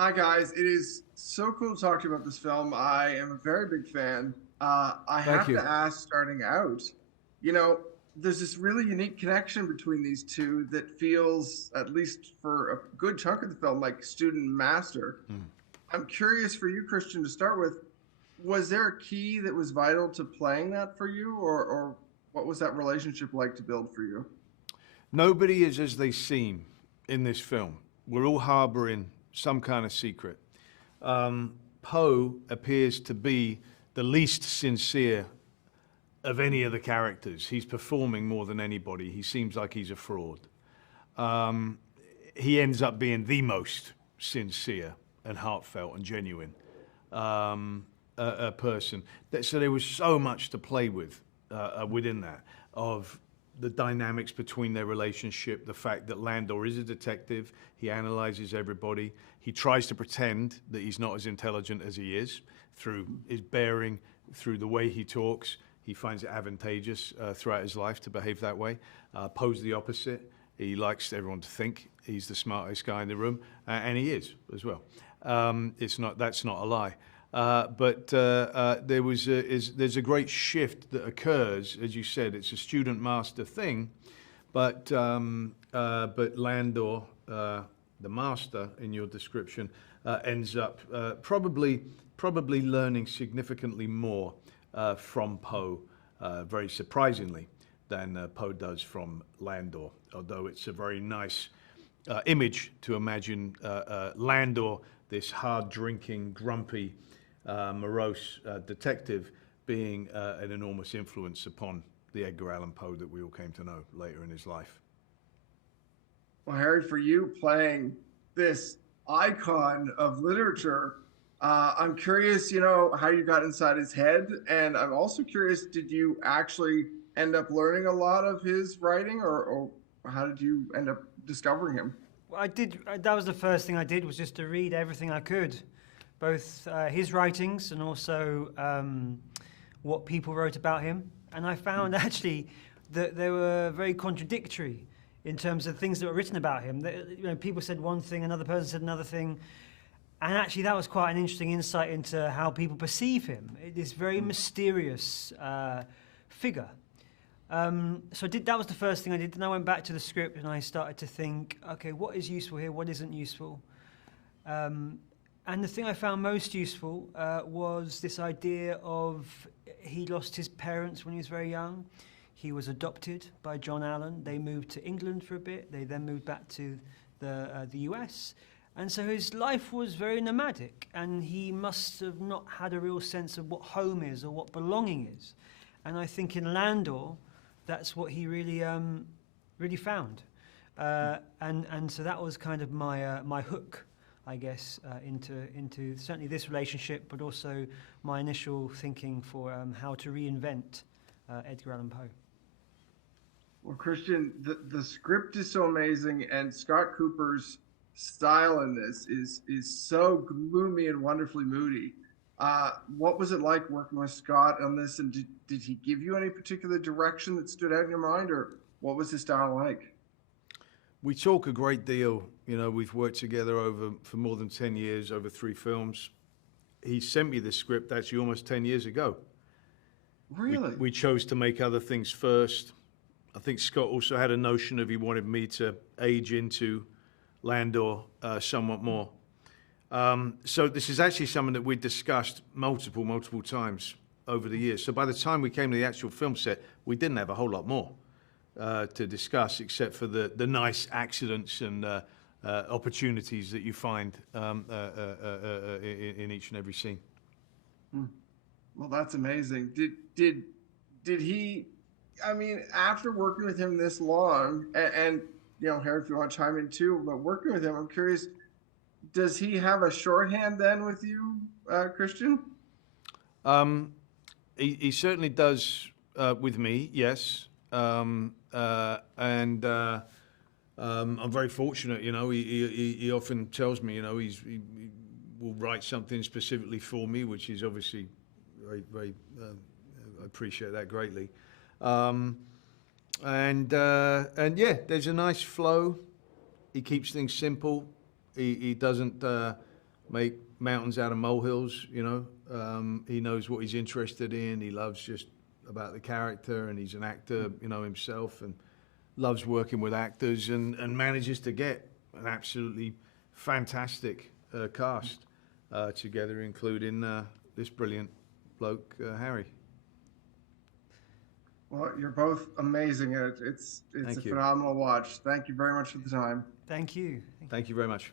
Hi guys, it is so cool to talk to you about this film. I am a very big fan. I Thank have to you. ask, starting out, you know, there's this really unique connection between these two that feels, at least for a good chunk of the film, like student and master. I'm curious for you, Christian, to start with, was there a key that was vital to playing that for you, or what was that relationship like to build for you? Nobody is as they seem in this film. We're all harboring some kind of secret. Poe appears to be the least sincere of any of the characters. He's performing more than anybody. He seems like he's a fraud. Um, he ends up being the most sincere and heartfelt and genuine a person. So there was so much to play with within that, of the dynamics between their relationship, the fact that Landor is a detective, he analyzes everybody, he tries to pretend that he's not as intelligent as he is through his bearing, through the way he talks. He finds it advantageous throughout his life to behave that way. Poe's the opposite. He likes everyone to think he's the smartest guy in the room, and he is as well. That's not a lie. There's a great shift that occurs, as you said. It's a student-master thing, but Landor, the master in your description, ends up probably learning significantly more from Poe, very surprisingly, than Poe does from Landor. Although it's a very nice image to imagine Landor, this hard-drinking, grumpy, morose detective, being an enormous influence upon the Edgar Allan Poe that we all came to know later in his life. Well, Harry, for you playing this icon of literature, I'm curious, how you got inside his head, and I'm also curious, did you actually end up learning a lot of his writing, or how did you end up discovering him? Well, I did. That was the first thing I did, was just to read everything I could, both his writings and also what people wrote about him. And I found actually that they were very contradictory in terms of things that were written about him. People said one thing, another person said another thing, and actually that was quite an interesting insight into how people perceive him. This very mysterious figure. So that was the first thing I did. Then I went back to the script and I started to think, okay, what is useful here? What isn't useful? And the thing I found most useful was this idea of he lost his parents when he was very young. He was adopted by John Allan. They moved to England for a bit. They then moved back to the US. And so his life was very nomadic, and he must have not had a real sense of what home is or what belonging is. And I think in Landor, that's what he really found. And so that was kind of my hook, I guess, into certainly this relationship, but also my initial thinking for how to reinvent Edgar Allan Poe. Well, Christian, the script is so amazing, and Scott Cooper's style in this is so gloomy and wonderfully moody. What was it like working with Scott on this, and did he give you any particular direction that stood out in your mind, or what was his style like? We talk a great deal. We've worked together for more than 10 years, over 3 films. He sent me this script actually almost 10 years ago. Really? We chose to make other things first. I think Scott also had a notion of he wanted me to age into Landor somewhat more. So this is actually something that we discussed multiple times over the years. So by the time we came to the actual film set, we didn't have a whole lot more to discuss, except for the nice accidents and opportunities that you find in each and every scene. Well, that's amazing. Did he? I mean, after working with him this long, and Harry, if you want to chime in too, but working with him, I'm curious. Does he have a shorthand then with you, Christian? He certainly does with me, yes. I'm very fortunate, he often tells me, he will write something specifically for me, which is obviously very, I appreciate that greatly. And yeah, there's a nice flow. He keeps things simple. He doesn't make mountains out of molehills, you know. He knows what he's interested in. He loves just about the character, and he's an actor, you know, himself, and loves working with actors, and manages to get an absolutely fantastic cast together, including this brilliant bloke, Harry. Well, you're both amazing at it. It's a phenomenal watch. Thank you very much for the time. Thank you. Thank you very much.